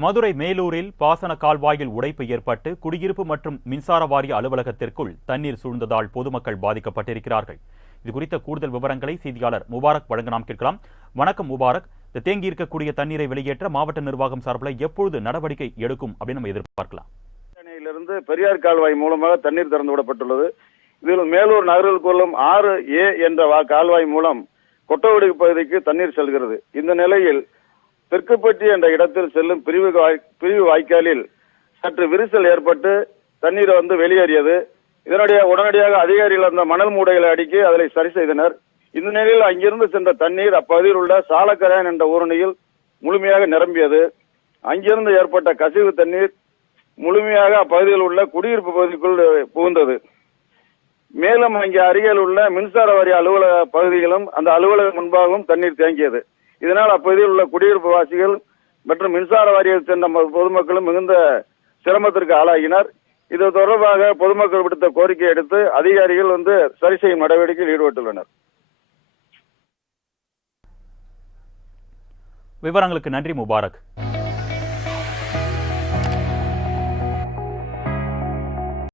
மதுரை மேலூரில் பாசன கால்வாயில் உடைப்பு ஏற்பட்டு குடியிருப்பு மற்றும் மின்சார வாரிய அலுவலகத்திற்குள் தண்ணீர் சூழ்ந்ததால் பொதுமக்கள் பாதிக்கப்பட்டிருக்கிறார்கள். இதுகுறித்த கூடுதல் விவரங்களை செய்தியாளர் முபாரக் வழங்க நாம் கேட்கலாம். வணக்கம் முபாரக். இந்த தேங்கி இருக்கக்கூடிய தண்ணீரை வெளியேற்ற மாவட்ட நிர்வாகம் சார்பில் எப்பொழுது நடவடிக்கை எடுக்கும் அப்படின்னு நம்ம எதிர்பார்க்கலாம்? அணையிலிருந்து பெரியார் கால்வாய் மூலமாக தண்ணீர் திறந்து விடப்பட்டுள்ளது. இதில் மேலூர் நகரில் கொள்ளும் 6A என்ற கால்வாய் மூலம் கொட்டவடி பகுதிக்கு தண்ணீர் செல்கிறது. இந்த நிலையில் தெற்குப்பட்டி என்ற இடத்தில் செல்லும் பிரிவு வாய்க்காலில் சற்று விரிசல் ஏற்பட்டு தண்ணீர் வெளியேறியது. உடனடியாக அதிகாரிகள் அந்த மணல் மூடைகளை அடுக்கி அதை சரி செய்தனர். இந்த நிலையில் அங்கிருந்து சென்ற தண்ணீர் அப்பகுதியில் உள்ள சாலக்கரையான் என்ற ஊரணியில் முழுமையாக நிரம்பியது. அங்கிருந்து ஏற்பட்ட கசிவு தண்ணீர் முழுமையாக அப்பகுதியில் உள்ள குடியிருப்பு பகுதிக்குள் புகுந்தது. மேலும் அங்கே அருகில் உள்ள மின்சார வாரிய அலுவலக பகுதிகளும் அந்த அலுவலகம் முன்பாகவும் தண்ணீர் தேங்கியது. இதனால் அப்பகுதியில் உள்ள குடியிருப்பு வாசிகள் மற்றும் மின்சார வாரியத்தில் சென்ற பொதுமக்களும் மிகுந்த சிரமத்திற்கு ஆளாகினர். இது தொடர்பாக பொதுமக்கள் விடுத்த கோரிக்கை எடுத்து அதிகாரிகள் சரி செய்யும் நடவடிக்கையில் ஈடுபட்டுள்ளனர். விவரங்களுக்கு நன்றி முபாரக்.